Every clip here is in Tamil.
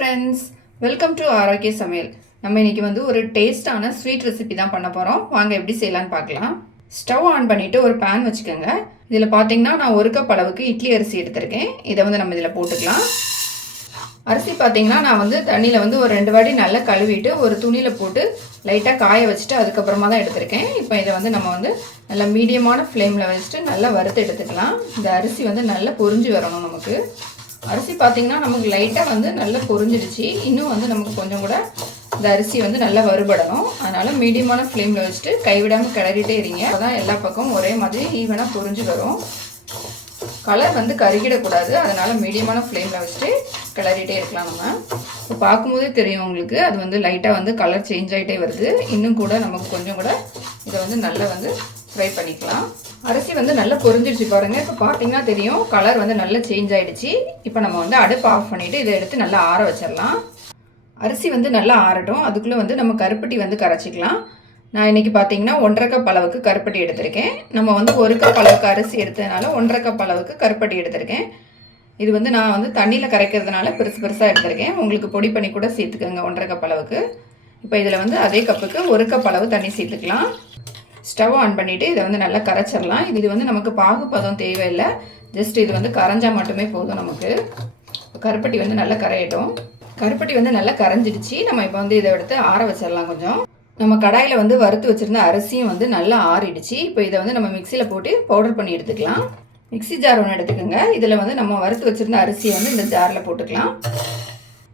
ஃப்ரெண்ட்ஸ், வெல்கம் டு ஆரோக்கிய சமையல். நம்ம இன்னைக்கு வந்து ஒரு டேஸ்டான ஸ்வீட் ரெசிபி தான் பண்ண போகிறோம். வாங்க எப்படி செய்யலான்னு பார்க்கலாம். ஸ்டவ் ஆன் பண்ணிவிட்டு ஒரு பேன் வச்சுக்கோங்க. இதில் பார்த்தீங்கன்னா நான் 1 கப் அளவுக்கு இட்லி அரிசி எடுத்திருக்கேன். இதை வந்து நம்ம இதில் போட்டுக்கலாம். அரிசி பார்த்தீங்கன்னா நான் வந்து தண்ணியில் வந்து ஒரு 2 வாட்டி நல்லா கழுவிட்டு ஒரு துணியில் போட்டு லைட்டாக காய வச்சுட்டு அதுக்கப்புறமா தான் எடுத்திருக்கேன். இப்போ இதை வந்து நம்ம வந்து நல்லா மீடியமான ஃப்ளேமில் வச்சுட்டு நல்லா வறுத்து எடுத்துக்கலாம். இந்த அரிசி வந்து நல்லா பொரிஞ்சு வரணும். நமக்கு அரிசி பார்த்திங்கன்னா நமக்கு லைட்டாக வந்து நல்லா பொரிஞ்சிடுச்சு. இன்னும் வந்து நமக்கு கொஞ்சம் கூட இந்த அரிசி வந்து நல்லா வறுபடணும். அதனால் மீடியமான ஃப்ளேமில் வச்சுட்டு கைவிடாமல் கிளறிட்டே இருங்க. அப்போ தான் எல்லா பக்கமும் ஒரே மாதிரி ஈவனாக பொரிஞ்சு வரும். கலர் வந்து கருகிடக்கூடாது. அதனால் மீடியமான ஃப்ளேமில் வச்சுட்டு கிளறிட்டே இருக்கலாம். நம்ம இப்போ பார்க்கும்போதே தெரியும் உங்களுக்கு, அது வந்து லைட்டாக வந்து கலர் சேஞ்ச் ஆகிட்டே வருது. இன்னும் கூட நமக்கு கொஞ்சம் கூட இதை வந்து நல்லா வந்து ஃப்ரை பண்ணிக்கலாம். அரிசி வந்து நல்லா பொரிஞ்சிடுச்சு பாருங்கள். இப்போ பார்த்தீங்கன்னா தெரியும் கலர் வந்து நல்லா சேஞ்ச் ஆகிடுச்சு. இப்போ நம்ம வந்து அடுப்பு ஆஃப் பண்ணிவிட்டு இதை எடுத்து நல்லா ஆற வச்சிடலாம். அரிசி வந்து நல்லா ஆறட்டும். அதுக்குள்ளே வந்து நம்ம கருப்பட்டி வந்து கரைச்சிக்கலாம். நான் இன்றைக்கி பார்த்தீங்கன்னா 1.5 கப் அளவுக்கு கருப்பட்டி எடுத்திருக்கேன். நம்ம வந்து 1 கப் அளவுக்கு அரிசி எடுத்ததுனால 1.5 கப் அளவுக்கு கருப்பட்டி எடுத்திருக்கேன். இது வந்து நான் வந்து தண்ணியில் கரைக்கிறதுனால பெருசாக எடுத்திருக்கேன். உங்களுக்கு பொடி பண்ணி கூட சேர்த்துக்கோங்க 1.5 கப் அளவுக்கு. இப்போ இதில் வந்து அதே கப்புக்கு 1 கப் அளவு தண்ணி சேர்த்துக்கலாம். ஸ்டவ் ஆன் பண்ணிவிட்டு இதை வந்து நல்லா கரைச்சிடலாம். இது வந்து நமக்கு பாகுபதம் தேவையில்லை. ஜஸ்ட் இது வந்து கரைஞ்சால் மட்டுமே போதும். நமக்கு கருப்பட்டி வந்து நல்லா கரையட்டும். கருப்பட்டி வந்து நல்லா கரைஞ்சிடுச்சு. நம்ம இப்போ வந்து இதை எடுத்து ஆற வச்சிடலாம். கொஞ்சம் நம்ம கடாயில் வந்து வறுத்து வச்சுருந்த அரிசியும் வந்து நல்லா ஆறிடுச்சு. இப்போ இதை வந்து நம்ம மிக்சியில் போட்டு பவுடர் பண்ணி எடுத்துக்கலாம். மிக்சி ஜார் ஒன்று எடுத்துக்கோங்க. இதில் வந்து நம்ம வறுத்து வச்சுருந்த அரிசியை வந்து இந்த ஜாரில் போட்டுக்கலாம்.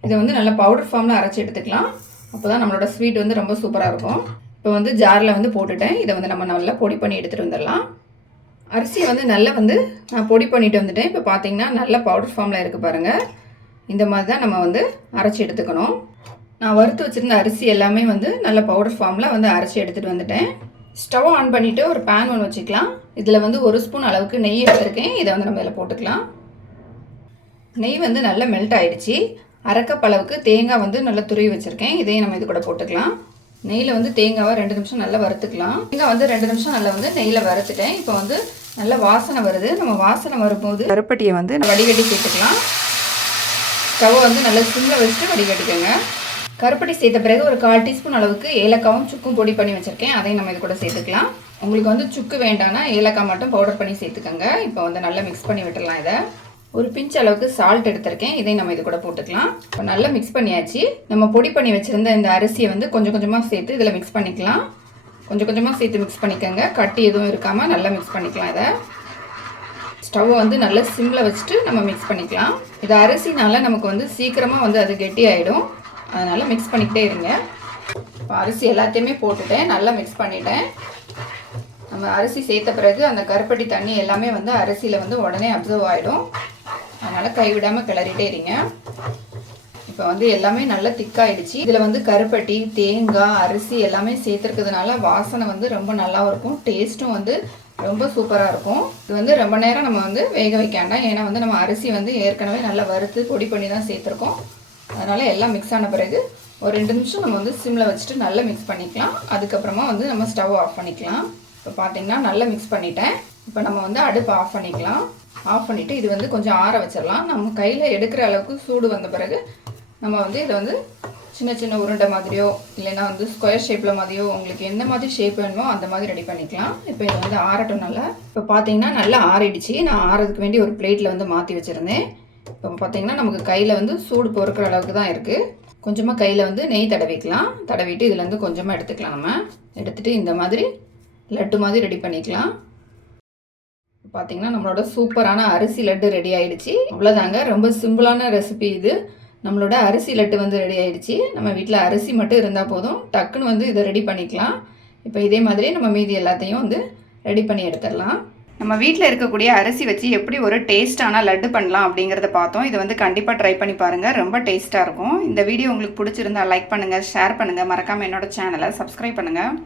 இதை வந்து நல்லா பவுடர் ஃபார்மில் அரைச்சி எடுத்துக்கலாம். அப்போ தான் நம்மளோட ஸ்வீட் வந்து ரொம்ப சூப்பராக இருக்கும். இப்போ வந்து ஜாரில் வந்து போட்டுட்டேன். இதை வந்து நம்ம நல்லா பொடி பண்ணி எடுத்துகிட்டு வந்துடலாம். அரிசியை வந்து நல்லா வந்து நான் பொடி பண்ணிட்டு வந்துட்டேன். இப்போ பார்த்தீங்கன்னா நல்லா பவுடர் ஃபார்மில் இருக்குது பாருங்கள். இந்த மாதிரி தான் நம்ம வந்து அரைச்சி எடுத்துக்கணும். நான் வறுத்து வச்சுருந்த அரிசி எல்லாமே வந்து நல்ல பவுடர் ஃபார்மில் வந்து அரைச்சி எடுத்துகிட்டு வந்துட்டேன். ஸ்டவ் ஆன் பண்ணிவிட்டு ஒரு பேன் ஒன்று வச்சுக்கலாம். இதில் வந்து 1 ஸ்பூன் அளவுக்கு நெய் எடுத்திருக்கேன். இதை வந்து நம்ம இதில் போட்டுக்கலாம். நெய் வந்து நல்லா மெல்ட் ஆகிடுச்சு. 1/2 கப் அளவுக்கு தேங்காய் வந்து நல்லா துருவி வச்சுருக்கேன். இதையும் நம்ம இது கூட போட்டுக்கலாம். நெய்யில் வந்து தேங்காவை 2 நிமிஷம் நல்லா வறுத்துக்கலாம். தேங்காய் வந்து 2 நிமிஷம் நல்லா வந்து நெய்யில் வறுத்துட்டேன். இப்போ வந்து நல்லா வாசனை வருது. நம்ம வாசனை வரும்போது கருப்பட்டியை வந்து வடிகட்டி சேர்த்துக்கலாம். ஸ்டவ்வை வந்து நல்லா சிம்மில் வச்சுட்டு வடிகட்டிக்கோங்க. கருப்பட்டி சேர்த்த பிறகு ஒரு 1/4 டீஸ்பூன் அளவுக்கு ஏலக்காவும் சுக்கும் பொடி பண்ணி வச்சுருக்கேன். அதையும் நம்ம இது கூட சேர்த்துக்கலாம். உங்களுக்கு வந்து சுக்கு வேண்டாம்னா ஏலக்காய் மட்டும் பவுடர் பண்ணி சேர்த்துக்கோங்க. இப்போ வந்து நல்லா மிக்ஸ் பண்ணி விட்டுடலாம். இதை ஒரு பிஞ்ச் அளவுக்கு சால்ட் எடுத்திருக்கேன். இதையும் நம்ம இது கூட போட்டுக்கலாம். இப்போ நல்லா மிக்ஸ் பண்ணியாச்சு. நம்ம பொடி பண்ணி வச்சுருந்த இந்த அரிசியை வந்து கொஞ்சம் கொஞ்சமாக சேர்த்து இதில் மிக்ஸ் பண்ணிக்கலாம். கொஞ்சம் கொஞ்சமாக சேர்த்து மிக்ஸ் பண்ணிக்கோங்க. கட்டி எதுவும் இருக்காமல் நல்லா மிக்ஸ் பண்ணிக்கலாம். இதை ஸ்டவ்வை வந்து நல்லா சிம்மில் வச்சுட்டு நம்ம மிக்ஸ் பண்ணிக்கலாம். இது அரிசினால நமக்கு வந்து சீக்கிரமாக வந்து அது கெட்டி ஆகிடும். அதனால் மிக்ஸ் பண்ணிக்கிட்டே இருங்க. இப்போ அரிசி எல்லாத்தையுமே போட்டுட்டேன். நல்லா மிக்ஸ் பண்ணிட்டேன். நம்ம அரிசி சேர்த்த பிறகு அந்த கருப்பட்டி தண்ணி எல்லாமே வந்து அரிசியில் வந்து உடனே அப்சர்வ் ஆகிடும். அதனால் கைவிடாமல் கிளறிட்டே இருங்க. இப்போ வந்து எல்லாமே நல்லா திக்காயிடுச்சு. இதில் வந்து கருப்பட்டி, தேங்காய், அரிசி எல்லாமே சேர்த்துருக்கிறதுனால வாசனை வந்து ரொம்ப நல்லாவும் இருக்கும். டேஸ்ட்டும் வந்து ரொம்ப சூப்பராக இருக்கும். இது வந்து ரொம்ப நேரம் நம்ம வந்து வேக வைக்க வேண்டாம். ஏன்னா வந்து நம்ம அரிசி வந்து ஏற்கனவே நல்லா வறுத்து பொடி பண்ணி தான் சேர்த்துருக்கோம். அதனால் எல்லாம் மிக்ஸ் ஆன பிறகு ஒரு 2 நிமிஷம் நம்ம வந்து சிம்மில் வச்சுட்டு நல்லா மிக்ஸ் பண்ணிக்கலாம். அதுக்கப்புறமா வந்து நம்ம ஸ்டவ் ஆஃப் பண்ணிக்கலாம். இப்போ பார்த்தீங்கன்னா நல்லா மிக்ஸ் பண்ணிட்டேன். இப்போ நம்ம வந்து அடுப்பு ஆஃப் பண்ணிக்கலாம். ஆஃப் பண்ணிவிட்டு இது வந்து கொஞ்சம் ஆற வச்சிடலாம். நம்ம கையில் எடுக்கிற அளவுக்கு சூடு வந்த பிறகு நம்ம வந்து இதை வந்து சின்ன சின்ன உருண்டை மாதிரியோ இல்லைன்னா வந்து ஸ்கொயர் ஷேப்பில் மாதிரியோ உங்களுக்கு எந்த மாதிரி ஷேப் வேணுமோ அந்த மாதிரி ரெடி பண்ணிக்கலாம். இப்போ இதை வந்து ஆறட்டும் நல்லா. இப்போ பார்த்தீங்கன்னா நல்லா ஆறிடுச்சு. நான் ஆறதுக்கு வேண்டி ஒரு பிளேட்டில் வந்து மாற்றி வச்சுருந்தேன். இப்போ பார்த்தீங்கன்னா நமக்கு கையில் வந்து சூடு பொறுக்கிற அளவுக்கு தான் இருக்குது. கொஞ்சமாக கையில் வந்து நெய் தடவிக்கலாம். தடவிட்டு இதில் வந்து கொஞ்சமாக எடுத்துக்கலாம். நம்ம எடுத்துகிட்டு இந்த மாதிரி லட்டு மாதிரி ரெடி பண்ணிக்கலாம். பார்த்தீங்கன்னா நம்மளோட சூப்பரான அரிசி லட்டு ரெடி ஆகிடுச்சு. அவ்வளோதாங்க. ரொம்ப சிம்பிளான ரெசிபி இது. நம்மளோட அரிசி லட்டு வந்து ரெடி ஆகிடுச்சு. நம்ம வீட்டில் அரிசி மட்டும் இருந்தால் போதும், டக்குன்னு வந்து இதை ரெடி பண்ணிக்கலாம். இப்போ இதே மாதிரி நம்ம மீதி எல்லாத்தையும் வந்து ரெடி பண்ணி எடுத்துடலாம். நம்ம வீட்டில் இருக்கக்கூடிய அரிசி வச்சு எப்படி ஒரு டேஸ்டான லட்டு பண்ணலாம் அப்படிங்கிறத பார்த்தோம். இதை வந்து கண்டிப்பாக ட்ரை பண்ணி பாருங்கள். ரொம்ப டேஸ்ட்டாக இருக்கும். இந்த வீடியோ உங்களுக்கு பிடிச்சிருந்தா லைக் பண்ணுங்கள், ஷேர் பண்ணுங்கள். மறக்காமல் என்னோட சேனலை சப்ஸ்கிரைப் பண்ணுங்கள்.